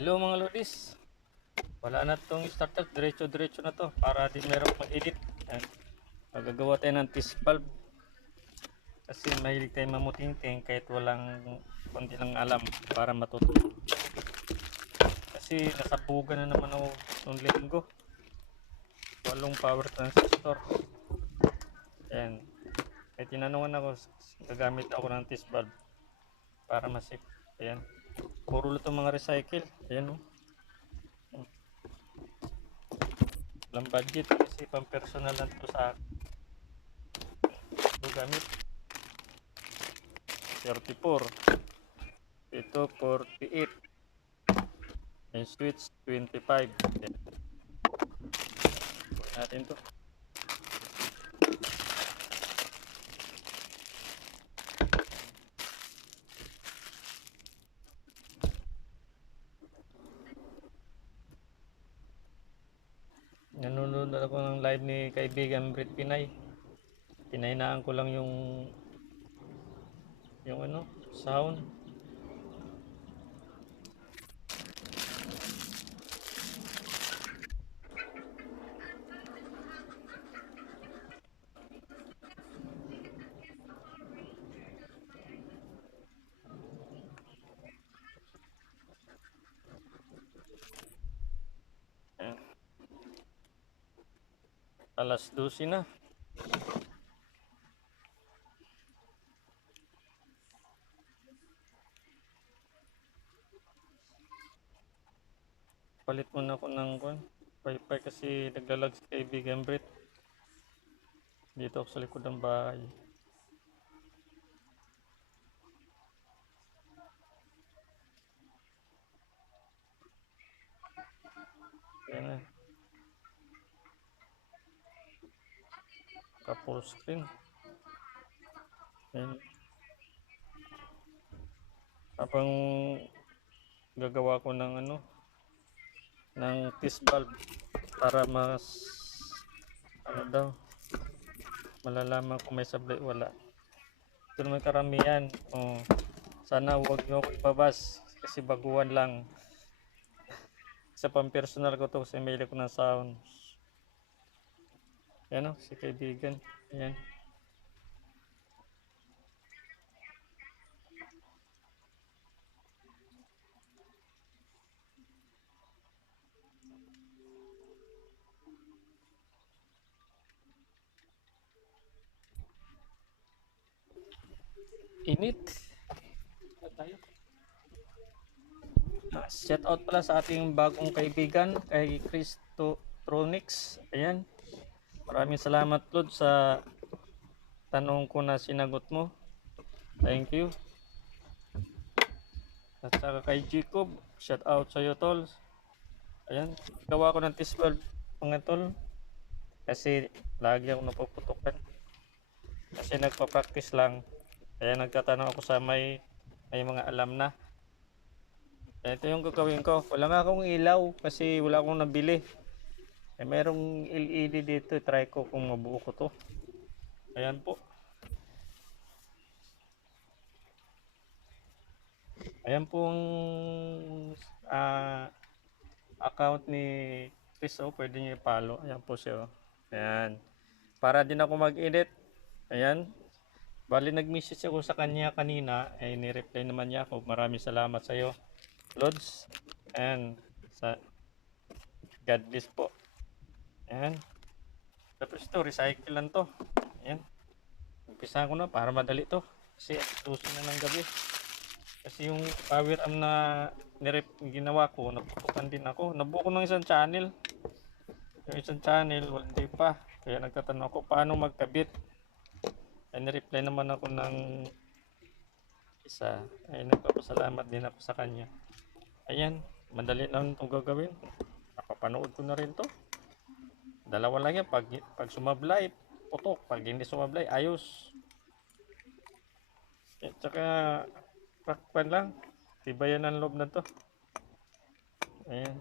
Hello mga lodis. Wala na tong starter, diretso-diretso na to para di merong mag-edit. Ayan. Magagawa tayo ng test valve kasi mahilig tayo mamutingting kahit walang kundi lang alam para matuto. Kasi nasabugan na naman ako noong linggo. Walong power transistor. Ayan. May tinanungan ako, gagamit ako ng test valve para masip. Ayan. Puro ito mga recycle. Ayan o. Walang budget kasi pang personal lang ito sa akin. Ito gamit 34, ito 48, may switch 25. Ayan. Bukin natin to. Nanonood ako ng live ni kaibigan Brit Pinay. Pinahinaan ko lang yung ano, sound. Ayan. Alas 12 na. Palit muna ako ng wifi kasi naglalag si kaibigan Brit. Dito ako sa likod ng bahay. Ayan na. Ka full screen. Ayan. Habang gagawa ko ng ng test valve para mas daw malalaman kung may sablay wala. Ito naman karamihan. Sana huwag nyo ako ibabas kasi baguhan lang. Sa pang personal ko to kasi may ko ng sound. Yan o, si kaibigan. Ayan. Init. Tayo. Shout out pala sa ating bagong kaibigan kay Christotronics. Ayan. Maraming salamat Lord sa tanong ko na sinagot mo. Thank you. At saka kay Jacob, shout out sa iyo tol. Ayan, gawa ko ng test valve mga tol. Kasi lagi ako napuputukan. Kasi nagpa-practice lang. Kaya nagtatanong ako sa may mga alam na. Ito yung gagawin ko. Wala nga akong ilaw kasi wala akong nabili. Merong LED dito. Try ko kung mabuo ko to. Ayan po. Ayan pong account ni Chris. Pwede nyo i-follow. Ayan po siya. Ayan. Para din ako mag-edit. Ayan. Bali nag-message ako sa kanya kanina. Ni-reply naman niya ako. Maraming salamat sa iyo Lods. And sa God bless po. Ayan. Tapos ito, recycle lang to. Ayan. Umpisa ko na para madali to. Kasi 12 na ng gabi. Kasi yung power amp na ginawa ko, naputukan din ako. Nabuo ko ng isang channel. Yung isang channel, hindi pa. Kaya nagtatanong ako paano magkabit. Ay ni-reply naman ako ng isa. Ay nagpapasalamat din ako sa kanya. Ayan, madali lang itong gagawin. Napapanood ko na rin to. Dalawa lang yan. Pag sumablay, putok. Pag hindi sumablay, ayos. At saka, pakpan lang. Tibayan ang loob na to. Ayan.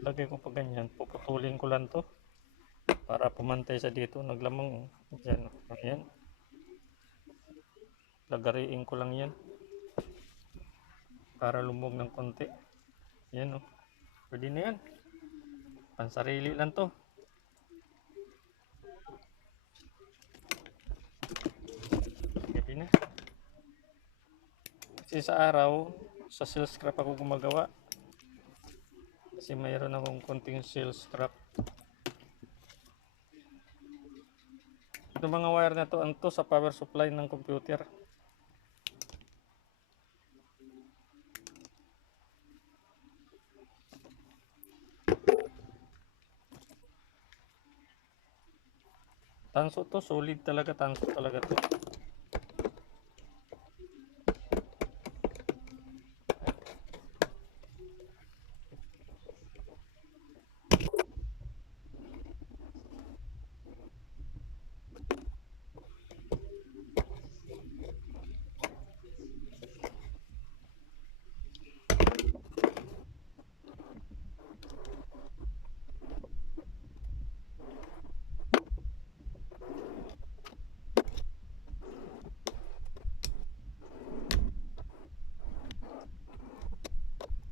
Lagay ko pa ganyan. Puputulin ko lang to. Para pumantay sa dito. Naglamang. Ayan. Ayan. Lagariin ko lang yan. para lumog ng konti. Yan, oh. Pwede na yan. Pansarili lang to. Pwede na. Kasi sa araw, sa seal scrap ako gumagawa. Kasi mayroon akong konting seal scrap. Ito mga wire na to, anto sa power supply ng computer. Tanso to, solid talaga, tanso talaga to.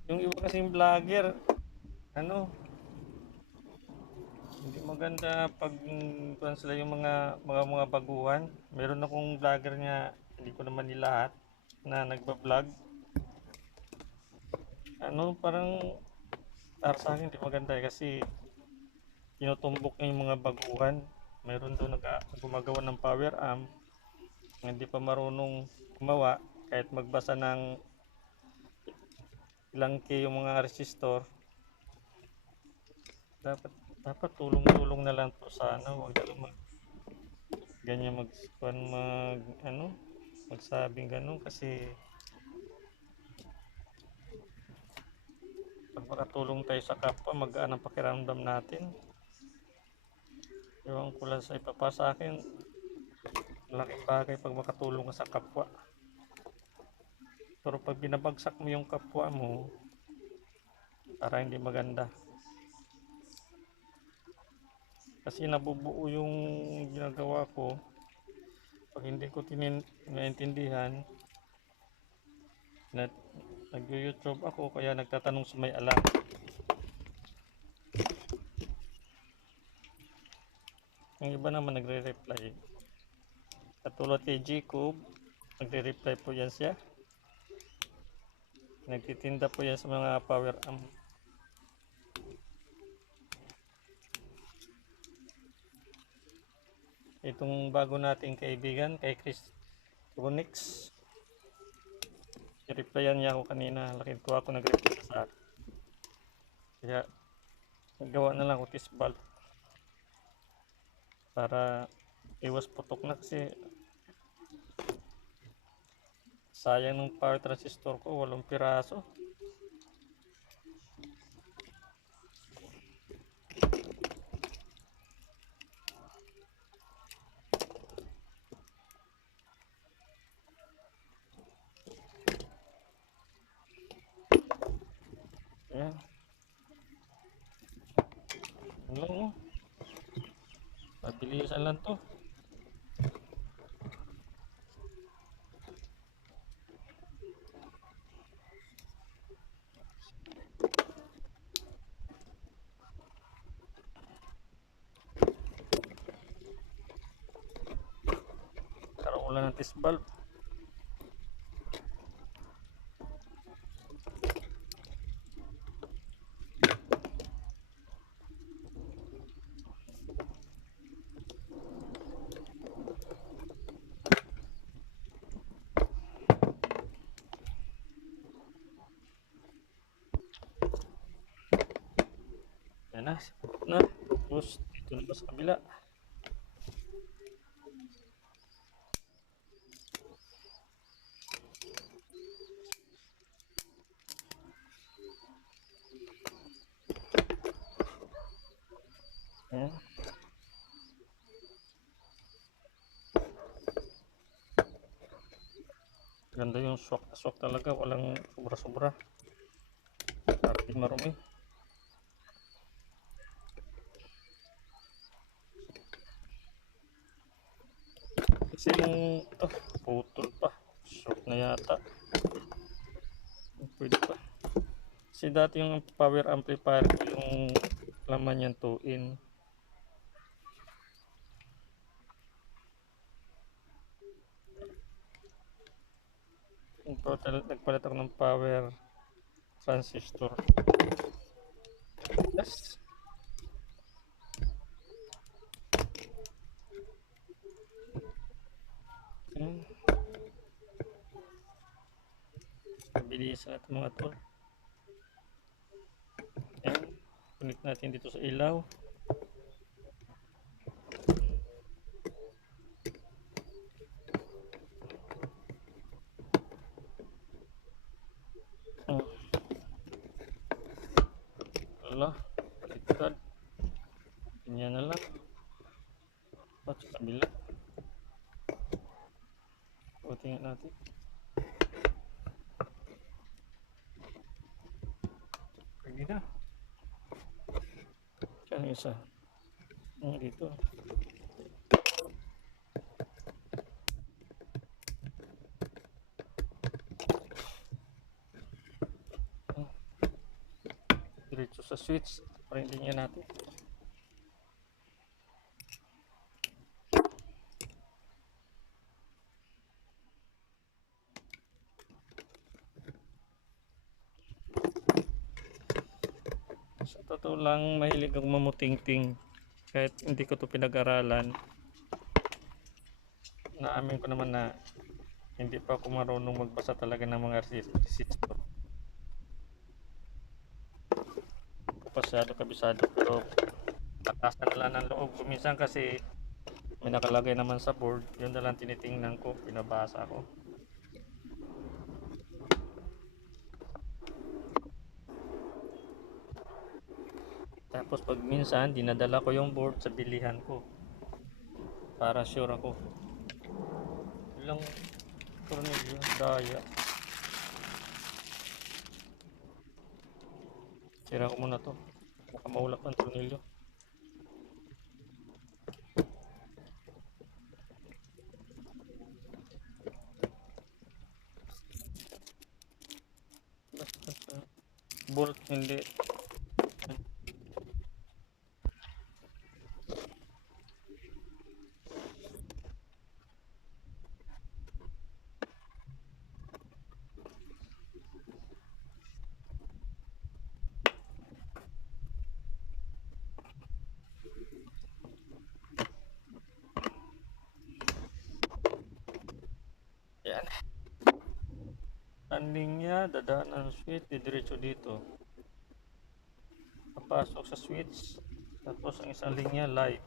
Yung iba kasing vlogger, ano, hindi maganda pag kuwan sila yung mga baguhan. Meron akong vlogger nga, hindi ko naman nilahat, na nagba-vlog. Ano, parang para sa akin hindi maganda kasi tinutumbok niya yung mga baguhan. Meron doon gumagawa ng power amp, hindi pa marunong gumawa, kahit magbasa ng ilang K yung mga resistor. Dapat tulong-tulong na lang to sa ano, wag na ganyan magsabing ganun kasi pag makatulong tayo sa kapwa, magaan ang pakiramdam natin. Ewan ko lang sa iba pa, sa akin malaking bagay pag makatulong ka sa kapwa. Pero pag binabagsak mo yung kapwa mo, para hindi maganda. Kasi nabubuo yung ginagawa ko. Pag hindi ko naintindihan, nag-YouTube ako, kaya nagtatanong sa may alam. Yung iba naman nagre-reply. Katulad kay Jacob, nagre-reply po yan siya. Nagtitinda po yan sa mga power amp. Itong bago nating kaibigan, kay Chris Ronix, i-replyan niya ako kanina. Laking tuwa ako nag-reply sa akin. Kaya gawa na lang ako tisbal para iwas putok na kasi sayang ng power transistor ko, 8 piraso. Ayan. Ano lang mo? Mabilisan lang to. Karoon lang ng test valve. Yan na, tapos dito na sa kabila. Ayan. Ganda yung swak talaga, walang sobra-sobra. Tapi marumi. Kasi yung putol pa. Swak na yata. Pwede pa. Kasi dati yung power amplifier ko, yung laman yan 2 in. In total, nagpalit ako ng power transistor. Yes. Mabilis natin mga to. Ayan. Connect natin dito sa ilaw. Wala. Baliktad. Ganyan na lang. At sa kabila. O, tingnan natin. Pwede na. Saan yung isa? Dito. Diretso sa switch. Parindin niya natin. Sa totoo lang, mahilig akong mamutingting. Kahit hindi ko to pinag-aralan. Naamin ko naman na hindi pa ako marunong magbasa talaga ng mga resistor. Pasyado kabisado, pero takasan na lang ng loob. Kuminsan kasi may nakalagay naman sa board, yun na lang tinitingnan ko, pinabasa ko. Tapos pag minsan dinadala ko yung board sa bilihan ko para sure ako. Ilang tornilyo, daya. Sira ko muna to, baka maulap ang tornilyo. Bolt hindi. Yan. Ang linya, dadaan ang switch, didiretso dito. Papasok sa switch, tapos ang isang linya light.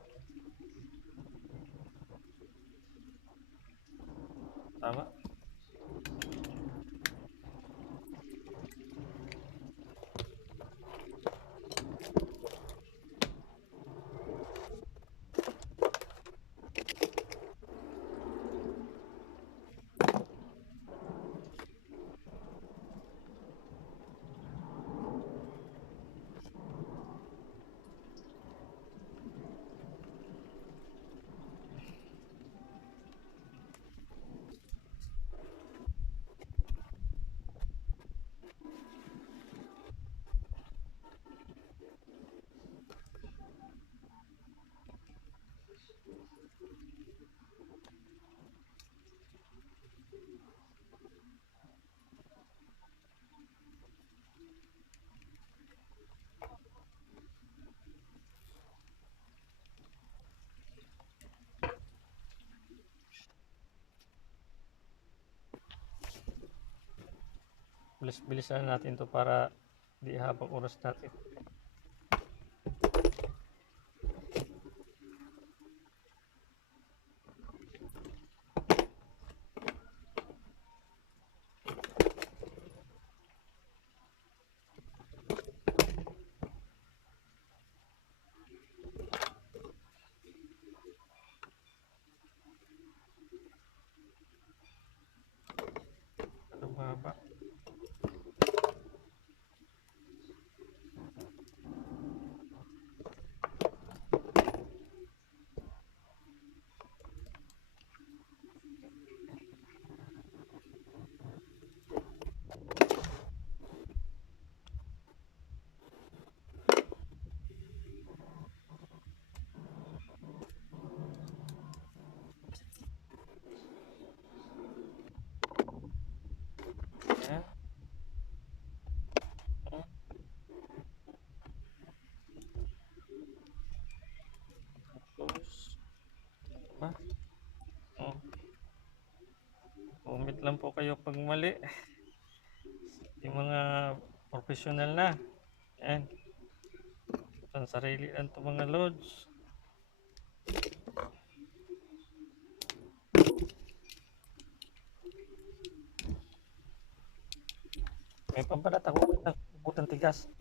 Tama? Bilis-bilisan natin to para di habang oras natin. Ano ba? Comment lang po kayo pag mali. Yung mga professional na. Yan. Ang sarili lang ito mga lods. May pambalat ako ng butang tigas.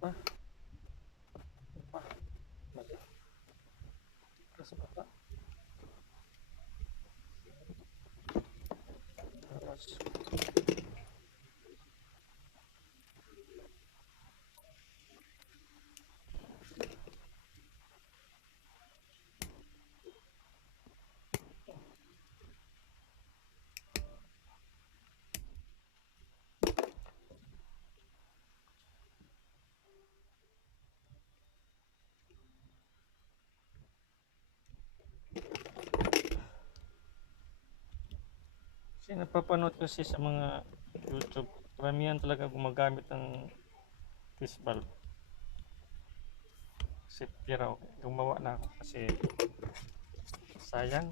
Pa? Pa? Mali. Sa baba. Tapos. Kasi napapanood kasi sa mga YouTube, karamihan talaga gumagamit ng twist valve. Safety raw. Gumawa na ako kasi sayang.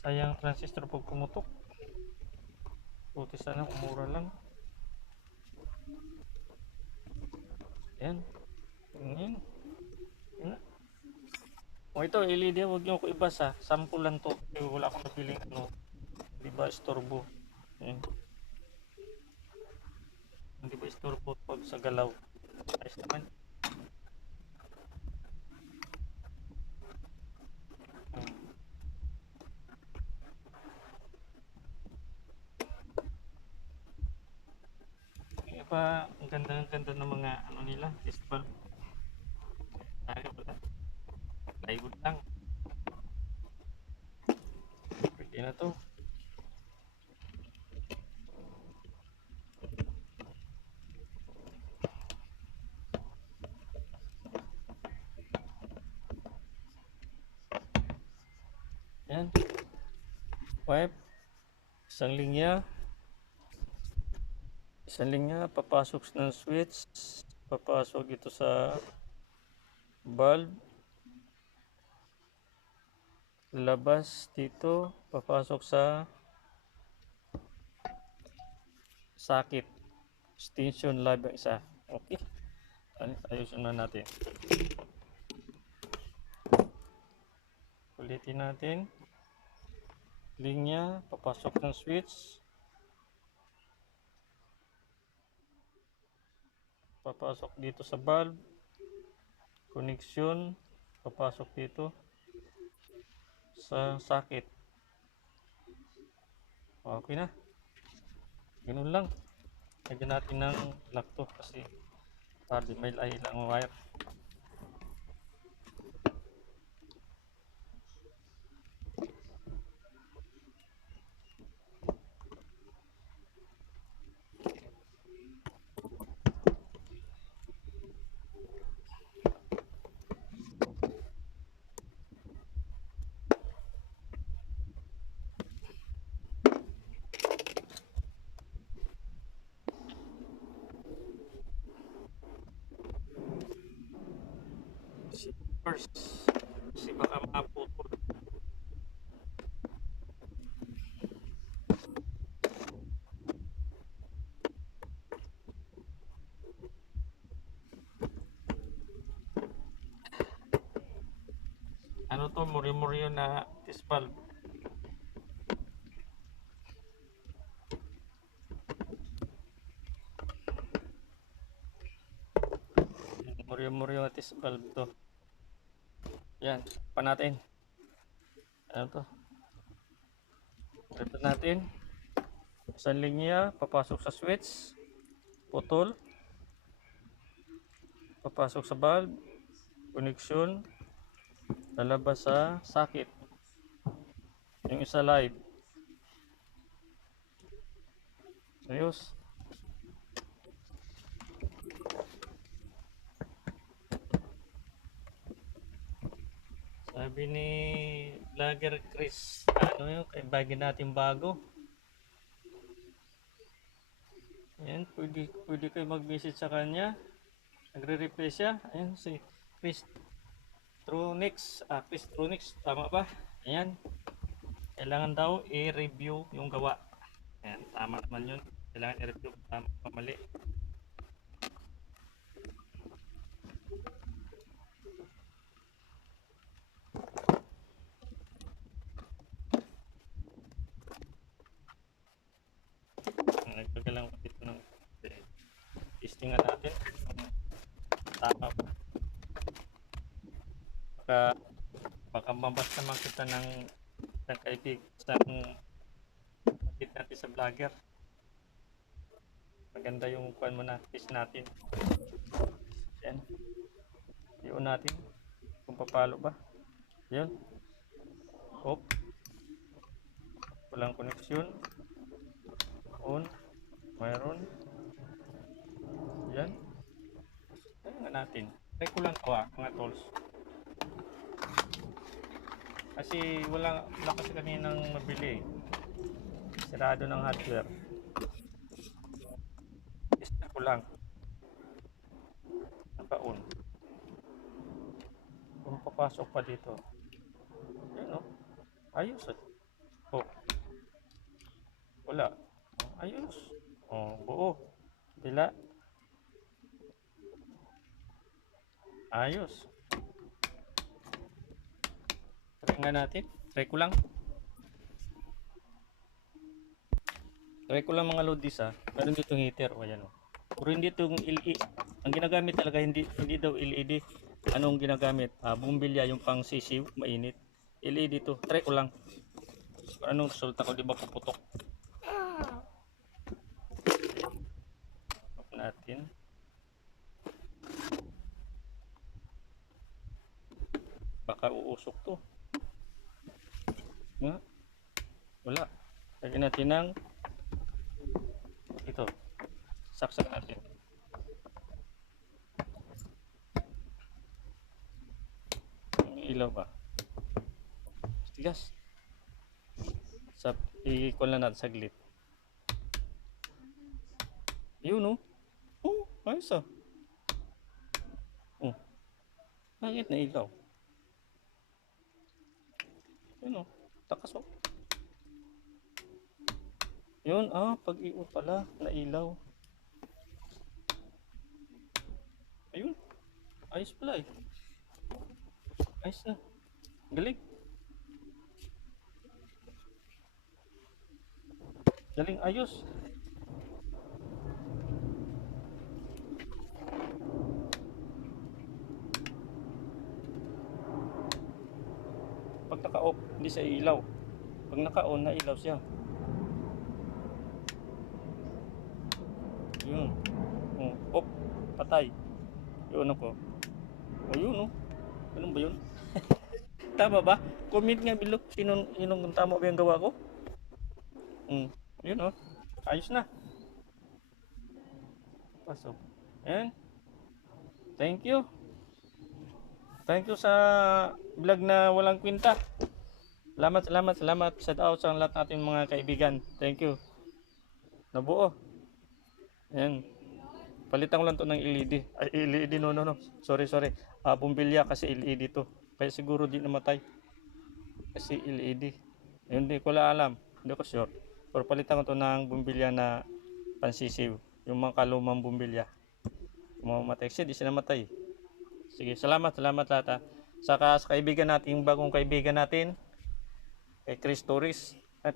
Sayang transistor pag pumutok. Buti sana umura lang. Yan. Yan. Yan. O ito, LED, huwag nyo ko ibasa. Sample lang to. Wala akong napiling ano. Hindi ba istorbo? Yan. Hindi ba istorbo pag sa galaw? Ayos naman. Kaya pa, ang ganda ng mga ano nila, test valve. Tayo pala. Plywood lang. Pwede na to. Yan. Pipe. Isang linya. Isang linya. Papasok ng switch. Papasok ito sa bulb. Labas dito. Papasok sa socket. Extension lab yung isa. Okay. Ayusin na natin. Ulitin natin. Linya, papasok ng switch. Papasok dito sa bulb. Connection, papasok dito sa socket. Okay na. Ganun lang. Lagyan natin ng lock to kasi para may lahi lang ang wire. First, kasi baka maputol. Ano to, muryo-muryo na test valve. Muryo-muryo na test valve to. Yan, pa natin. Ano to? Ito natin. Isang linya, papasok sa switch. Putol. Papasok sa bulb. Connection. Lalabas sa socket. Yung isa live. Ayos. Sabi ni Vlogger Chris, ano yun, kay bagay natin bago. Ayan, pwede kayo mag-visit sa kanya. Nagre-reply siya. Ayan, si Chris Tronix. Chris Tronix, tama ba? Ayan. Kailangan daw i-review yung gawa. Ayan, tama naman yun. Kailangan i-review, tama pa mali. Nagpagalang ko dito ng testingan natin. Tama ba? Baka mabas naman kita ng kaibig sa kapit natin sa vlogger. Maganda yung kuhan mo na, test natin. Yan. Iyon natin kung papalo ba. Yan. Off. Walang connection. On. Mayroon. Yan. Ayan nga natin. Try ko lang ito mga tools. Kasi wala kasi kaninang mabili. Sirado ng hardware. Testa ko lang. Naka-on. Kung papasok pa dito. Yan o. Ayos eh. Oh. Wala. Ayos. Oh, buo. Bila. Ayos. Try nga natin. Try ko lang. Try ko lang mga load this ha. Meron dito heater. O yan o. Pero hindi itong LED. Ang ginagamit talaga hindi daw LED. Anong ginagamit? Bumbilya yung pang sisiw. Mainit. LED to. Try ko lang. Kung anong resulta ko. Di ba puputok? Off natin. Baka uusok to. Nga. Wala. Lagyan natin ng ito. Saksak natin. Ilaw ba? Tigas. I-call na natin saglit. Yun o. Oh, ayos ah. Oh. Bakit na ilaw? Yun o. Takas o. Yun, pag-i-on pala, nailaw. Ayun. Ayos pala eh. Ayos na. Galing. Galing, ayos. Pag naka-off, hindi siya ilaw. Pag naka-on, nailaw siya. Yun. Off. Patay. Yun ako. Ayun o. Ganun ba yun? Tama ba? Comment nga below. Sinong tama ba yung gawa ko? Yun o. Ayos na. Pasok. Ayan. Thank you. Thank you sa vlog na walang kwenta. Salamat. Shout out sa lahat natin mga kaibigan. Thank you. Nabuo. Ayan. Palitan ko lang to ng LED. Ay, LED no. Sorry. Bumbilya kasi LED to. Kaya siguro di namatay. Kasi LED. Yun, hindi ko alam. Hindi ko sure. Pero palitan ko to ng bumbilya na pansisiw. Yung mga kalumang bumbilya. Mamatay siya, di siya namatay. Sige, salamat lahat ha. Saka sa kaibigan natin, yung bagong kaibigan natin. Kay Chris Torres. At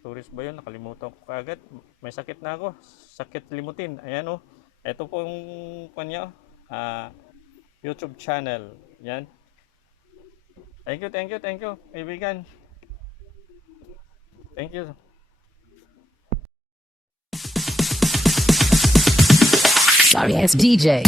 Torres ba yun? Nakalimutan ko kaagad. May sakit na ako. Sakit limutin. Ayan o. Ito po yung kanya. YouTube channel. Yan. Thank you. Kaibigan. Thank you. Sorry, it's DJ.